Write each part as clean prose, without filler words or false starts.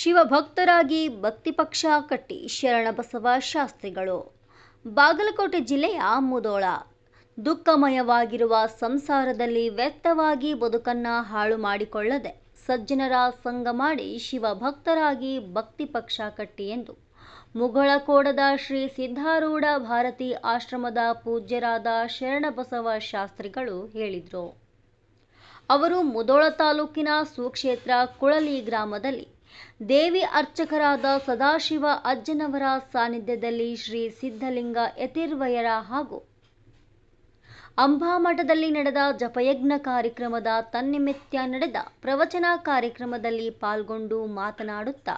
ಶಿವಭಕ್ತರಾಗಿ ಭಕ್ತಿಪಕ್ಷ ಕಟ್ಟಿ ಶರಣಬಸವ ಶಾಸ್ತ್ರಿಗಳು. ಬಾಗಲಕೋಟೆ ಜಿಲ್ಲೆಯ ಮುಧೋಳ. ದುಃಖಮಯವಾಗಿರುವ ಸಂಸಾರದಲ್ಲಿ ವ್ಯರ್ಥವಾಗಿ ಬದುಕನ್ನ ಹಾಳು ಮಾಡಿಕೊಳ್ಳದೆ ಸಜ್ಜನರ ಸಂಗ ಮಾಡಿ ಶಿವಭಕ್ತರಾಗಿ ಭಕ್ತಿಪಕ್ಷ ಕಟ್ಟಿ ಎಂದು ಮುಗಳಕೋಡದ ಶ್ರೀ ಸಿದ್ಧಾರೂಢ ಭಾರತಿ ಆಶ್ರಮದ ಪೂಜ್ಯರಾದ ಶರಣಬಸವ ಶಾಸ್ತ್ರಿಗಳು ಹೇಳಿದರು. ಅವರು ಮುಧೋಳ ತಾಲೂಕಿನ ಸುಕ್ಷೇತ್ರ ಕುಳಲಿ ಗ್ರಾಮದಲ್ಲಿ ದೇವಿ ಅರ್ಚಕರಾದ ಸದಾಶಿವ ಅಜ್ಜನವರ ಸಾನ್ನಿಧ್ಯದಲ್ಲಿ ಶ್ರೀ ಸಿದ್ಧಲಿಂಗ ಯತಿರ್ವಯರ ಹಾಗೂ ಅಂಬಾಮಠದಲ್ಲಿ ನಡೆದ ಜಪಯಜ್ಞ ಕಾರ್ಯಕ್ರಮದ ತನ್ನಿಮಿತ್ತ ನಡೆದ ಪ್ರವಚನ ಕಾರ್ಯಕ್ರಮದಲ್ಲಿ ಪಾಲ್ಗೊಂಡು ಮಾತನಾಡುತ್ತಾ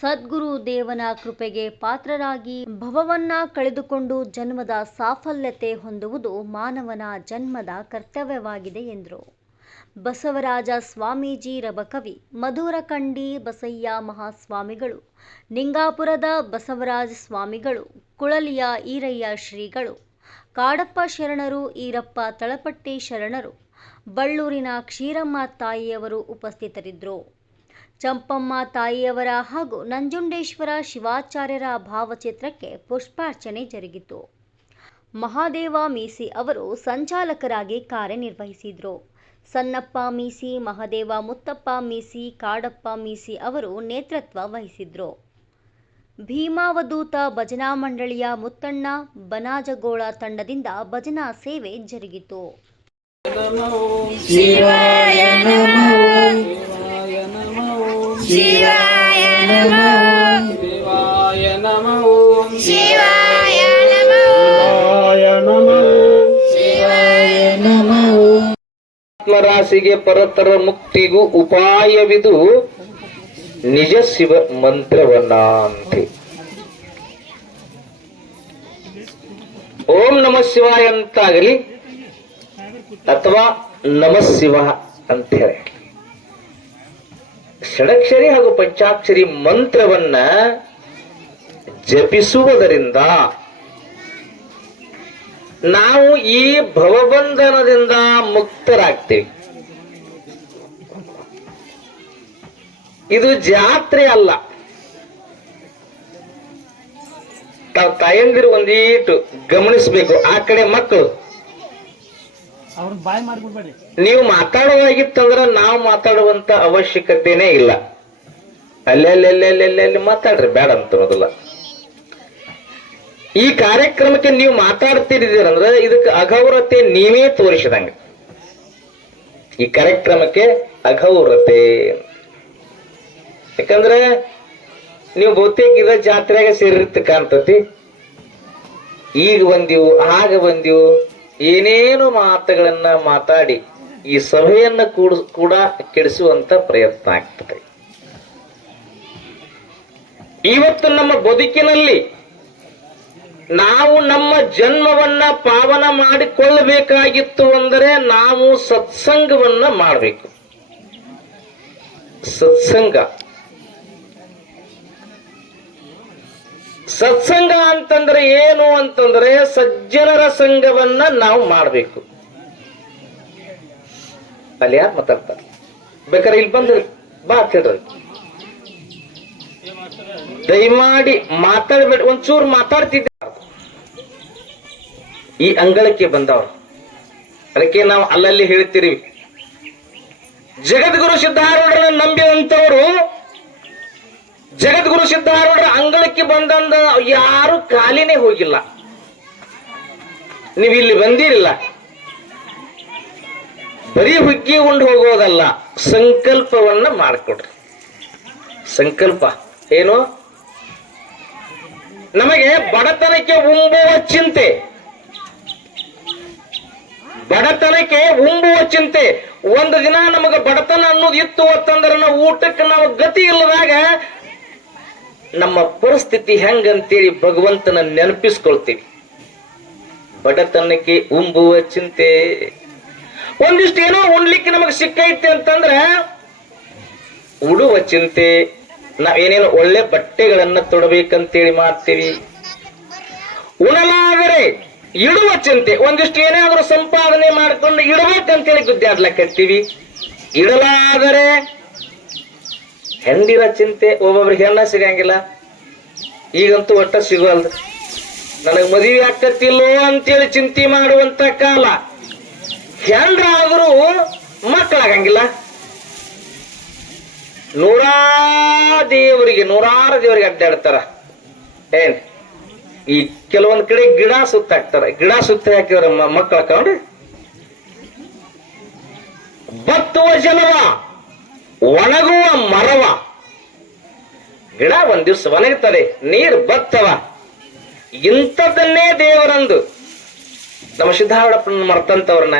ಸದ್ಗುರು ದೇವನ ಕೃಪೆಗೆ ಪಾತ್ರರಾಗಿ ಭವವನ್ನ ಕಳೆದುಕೊಂಡು ಜನ್ಮದ ಸಾಫಲ್ಯತೆ ಹೊಂದುವುದು ಮಾನವನ ಜನ್ಮದ ಕರ್ತವ್ಯವಾಗಿದೆ ಎಂದರು. ಬಸವರಾಜ ಸ್ವಾಮೀಜಿ ರಬಕವಿ, ಮಧುರಕಂಡಿ ಬಸಯ್ಯ ಮಹಾಸ್ವಾಮಿಗಳು, ನಿಂಗಾಪುರದ ಬಸವರಾಜ ಸ್ವಾಮಿಗಳು, ಕುಳಲಿಯ ಈರಯ್ಯ ಶ್ರೀಗಳು, ಕಾಡಪ್ಪ ಶರಣರು, ಈರಪ್ಪ ತಳಪಟ್ಟಿ ಶರಣರು, ಬಳ್ಳೂರಿನ ಕ್ಷೀರಮ್ಮ ತಾಯಿಯವರು ಉಪಸ್ಥಿತರಿದ್ದರು. ಚಂಪಮ್ಮ ತಾಯಿಯವರ ಹಾಗೂ ನಂಜುಂಡೇಶ್ವರ ಶಿವಾಚಾರ್ಯರ ಭಾವಚಿತ್ರಕ್ಕೆ ಪುಷ್ಪಾರ್ಚನೆ ಜರುಗಿತು. ಮಹಾದೇವ ಮೀಸಿ ಅವರು ಸಂಚಾಲಕರಾಗಿ ಕಾರ್ಯನಿರ್ವಹಿಸಿದರು. ಸನ್ನಪ್ಪ ಮೀಸಿ, ಮಹದೇವ ಮುತ್ತಪ್ಪ ಮೀಸಿ, ಕಾಡಪ್ಪ ಮೀಸಿ ಅವರು ನೇತೃತ್ವ ವಹಿಸಿದ್ರು. ಭೀಮಾವಧೂತ ಭಜನಾ ಮಂಡಳಿಯ ಮುತ್ತಣ್ಣ ಬನಾಜಗೋಳ ತಂಡದಿಂದ ಭಜನಾ ಸೇವೆ ಜರುಗಿತು. ಆತ್ಮರಾಶಿಗೆ ಪರತರ ಮುಕ್ತಿಗೂ ಉಪಾಯವಿದು ನಿಜ ಶಿವ ಮಂತ್ರವನ್ನ ಅಂತೆ. ಓಂ ನಮಃ ಶಿವಾಯ ಅಂತಾಗಲಿ ಅಥವಾ ನಮಃ ಶಿವ ಅಂತ ಹೇಳಿ ಷಡಕ್ಷರಿ ಹಾಗೂ ಪಂಚಾಕ್ಷರಿ ಮಂತ್ರವನ್ನ ಜಪಿಸುವುದರಿಂದ ನಾವು ಈ ಭವಬಂಧನದಿಂದ ಮುಕ್ತರಾಗ್ತೀವಿ. ಇದು ಜಾತ್ರೆ ಅಲ್ಲ. ತಾವು ತಾಯಂದಿರು ಒಂದೀಟು ಗಮನಿಸಬೇಕು. ಆ ಕಡೆ ಮಕ್ಕಳು ನೀವು ಮಾತಾಡುವಾಗಿತ್ತಂದ್ರೆ ನಾವು ಮಾತಾಡುವಂತ ಅವಶ್ಯಕತೆನೇ ಇಲ್ಲ. ಅಲ್ಲೆಲ್ಲೆಲ್ಲೆಲ್ಲೆಲ್ಲಿ ಮಾತಾಡ್ರಿ, ಬೇಡ ಅಂತನ್ನೋದಿಲ್ಲ. ಈ ಕಾರ್ಯಕ್ರಮಕ್ಕೆ ನೀವು ಮಾತಾಡ್ತಿದ್ದೀರಂದ್ರೆ ಇದಕ್ಕೆ ಅಗೌರತೆ ನೀವೇ ತೋರಿಸಿದಂಗ. ಈ ಕಾರ್ಯಕ್ರಮಕ್ಕೆ ಅಗೌರತೆ. ಯಾಕಂದ್ರೆ ನೀವು ಬಹುತೇಕ ಇದ ಜಾತ್ರೆಗ ಸೇರಿರ್ತ ಕಾಣ್ತತಿ. ಈಗ ಬಂದೀವು, ಆಗ ಬಂದೀವು, ಏನೇನು ಮಾತುಗಳನ್ನ ಮಾತಾಡಿ ಈ ಸಭೆಯನ್ನ ಕೂಡ ಕೆಡಿಸುವಂತ ಪ್ರಯತ್ನ ಆಗ್ತದೆ. ಇವತ್ತು ನಮ್ಮ ಬದುಕಿನಲ್ಲಿ ನಾವು ನಮ್ಮ ಜನ್ಮವನ್ನ ಪಾವನ ಮಾಡಿಕೊಳ್ಳಬೇಕಾಗಿತ್ತು ಅಂದರೆ ನಾವು ಸತ್ಸಂಗವನ್ನ ಮಾಡಬೇಕು. ಸತ್ಸಂಗ ಅಂತಂದ್ರೆ ಏನು ಅಂತಂದ್ರೆ ಸಜ್ಜನರ ಸಂಘವನ್ನ ನಾವು ಮಾಡಬೇಕು. ಅಲ್ಲಿ ಯಾರು ಮಾತಾಡ್ತಾರೆ? ಬೇಕಾದ್ರೆ ಇಲ್ಲಿ ಬಂದ್ರೆ ಬಾ ಹೇಳ್ರಿ, ದಯಮಾಡಿ ಮಾತಾಡ್ಬೇಡಿ. ಒಂಚೂರು ಮಾತಾಡ್ತಿದ್ದೆ. ಈ ಅಂಗಳಕ್ಕೆ ಬಂದವರು ಅದಕ್ಕೆ ನಾವು ಅಲ್ಲಲ್ಲಿ ಹೇಳ್ತಿರಿವಿ. ಜಗದ್ಗುರು ಸಿದ್ಧಾರೂಢರನ್ನ ನಂಬಿದಂತವರು ಜಗದ್ಗುರು ಸಿದ್ಧಾರೂಢರ ಅಂಗಳಕ್ಕೆ ಬಂದಂದ ಯಾರು ಕಾಲಿನೇ ಹೋಗಿಲ್ಲ. ನೀವು ಇಲ್ಲಿ ಬಂದಿರಿಲ್ಲ, ಬರೀ ಹುಗ್ಗಿ ಉಂಡು ಹೋಗೋದಲ್ಲ, ಸಂಕಲ್ಪವನ್ನ ಮಾಡಿಕೊಡ್ರಿ. ಸಂಕಲ್ಪ ಏನು? ನಮಗೆ ಬಡತನಕ್ಕೆ ಉಂಬುವ ಚಿಂತೆ, ಬಡತನಕ್ಕೆ ಉಂಬುವ ಚಿಂತೆ. ಒಂದು ದಿನ ನಮಗೆ ಬಡತನ ಅನ್ನೋದು ಇತ್ತು ಅಂತಂದ್ರೆ ನಾವು ಊಟಕ್ಕೆ ನಾವು ಗತಿ ಇಲ್ಲದಾಗ ನಮ್ಮ ಪರಿಸ್ಥಿತಿ ಹೆಂಗಂತೇಳಿ ಭಗವಂತನ ನೆನಪಿಸ್ಕೊಳ್ತೀವಿ. ಬಡತನಕ್ಕೆ ಉಂಬುವ ಚಿಂತೆ. ಒಂದಿಷ್ಟು ಏನೋ ಉಣ್ಲಿಕ್ಕೆ ನಮಗೆ ಸಿಕ್ಕೈತೆ ಅಂತಂದ್ರೆ ಉಡುವ ಚಿಂತೆ. ನಾವೇನೇನು ಒಳ್ಳೆ ಬಟ್ಟೆಗಳನ್ನ ತೊಡಬೇಕಂತೇಳಿ ಮಾಡ್ತೀವಿ. ಉಣಲಾದರೆ ಇಡುವ ಚಿಂತೆ. ಒಂದಿಷ್ಟು ಏನಾದ್ರೂ ಸಂಪಾದನೆ ಮಾಡ್ಕೊಂಡು ಇಡಬೇಕಂತೇಳಿ ಗುದ್ದಾಡ್ಲಕತ್ತೀವಿ. ಇಡಲಾದರೆ ಹೆಂಡಿರ ಚಿಂತೆ ಒಬ್ಬೊಬ್ರಿಗೆ ಹೆಣ್ಣ ಸಿಗಂಗಿಲ್ಲ. ಈಗಂತೂ ಒಟ್ಟ ಸಿಗೋಲ್ದು. ನನಗೆ ಮದುವೆ ಆಗ್ತತಿಲ್ಲೋ ಅಂತೇಳಿ ಚಿಂತೆ ಮಾಡುವಂತ ಕಾಲ. ಹೆಂಡ್ರಾದ್ರೂ ಮಕ್ಕಳಾಗಂಗಿಲ್ಲ. ನೂರಾರು ದೇವರಿಗೆ ಅಡ್ಡಾಡ್ತಾರ. ಏನ್ ಈ ಕೆಲವೊಂದ್ ಕಡೆ ಗಿಡ ಸುತ್ತಾಕ್ತಾರ. ಗಿಡ ಸುತ್ತ ಹಾಕಿದ್ರ ಮಕ್ಕಳ ಹಾಕೊಂಡ್ರಿ ಬತ್ತುವ ಜಲವ ಒಣಗುವ ಮರವ. ಗಿಡ ಒಂದ್ ದಿವ್ಸ ಒಣಗ್ತದೆ, ನೀರು ಬತ್ತವ. ಇಂಥದ್ದನ್ನೇ ದೇವರಂದು ನಮ್ಮ ಸಿದ್ಧಾರೂಢಪ್ಪನ ಮರ್ತಂತವ್ರನ್ನ,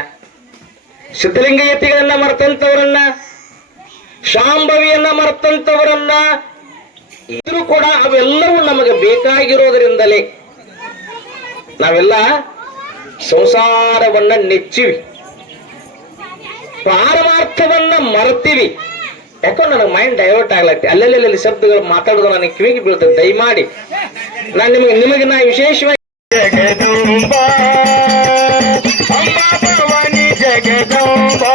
ಸಿದ್ಧಲಿಂಗಯತಿಗಳನ್ನ ಮರ್ತಂತವ್ರನ್ನ, ಶಾಂಭವಿಯನ್ನ ಮರ್ತಂತವರನ್ನ, ಇದ್ರೂ ಕೂಡ ಅವೆಲ್ಲವೂ ನಮಗೆ ಬೇಕಾಗಿರೋದ್ರಿಂದಲೇ ನಾವೆಲ್ಲ ಸಂಸಾರವನ್ನ ನೆಚ್ಚಿವಿ, ಪಾರಮಾರ್ಥವನ್ನ ಮರ್ತೀವಿ. ಯಾಕೋ ನನಗೆ ಮೈಂಡ್ ಡೈವರ್ಟ್ ಆಗ್ಲತ್ತೆ. ಅಲ್ಲೆಲ್ಲಿ ಶಬ್ದಗಳು ಮಾತಾಡೋದು ನನಗೆ ಕಿವಿಗೆ ಬೀಳ್ತದೆ. ದಯಮಾಡಿ ನಾನು ನಿಮಗೆ ನಾ ವಿಶೇಷವಾಗಿ ಜಗದಂಬಾ ಅಂಬಾ ಭವಾನಿ ಜಗದಂಬಾ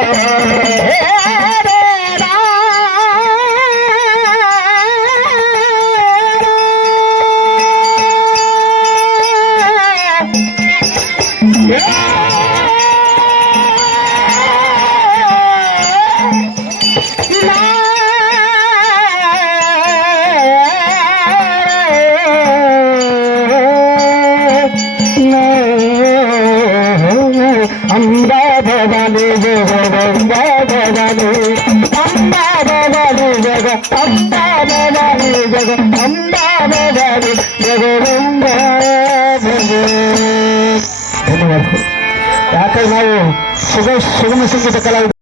ಅಂಬಾ ಭವಾನಿ ಜಗದಂಬಾ ಭವಾನಿ ಅಂಬಾ ಭವಾನಿ ಜಗ ಅಂಬಾ ಭವಾನಿ ಜಗ ಅಂಬಾ ಭವಾನಿ ಜಗದಂಬಾ ಧನ್ಯವಾದ. ಯಾಕಂದ್ರೆ ನಾವು ಸುಗಮ ಸಂಗೀತ ಕಲಾವಿದ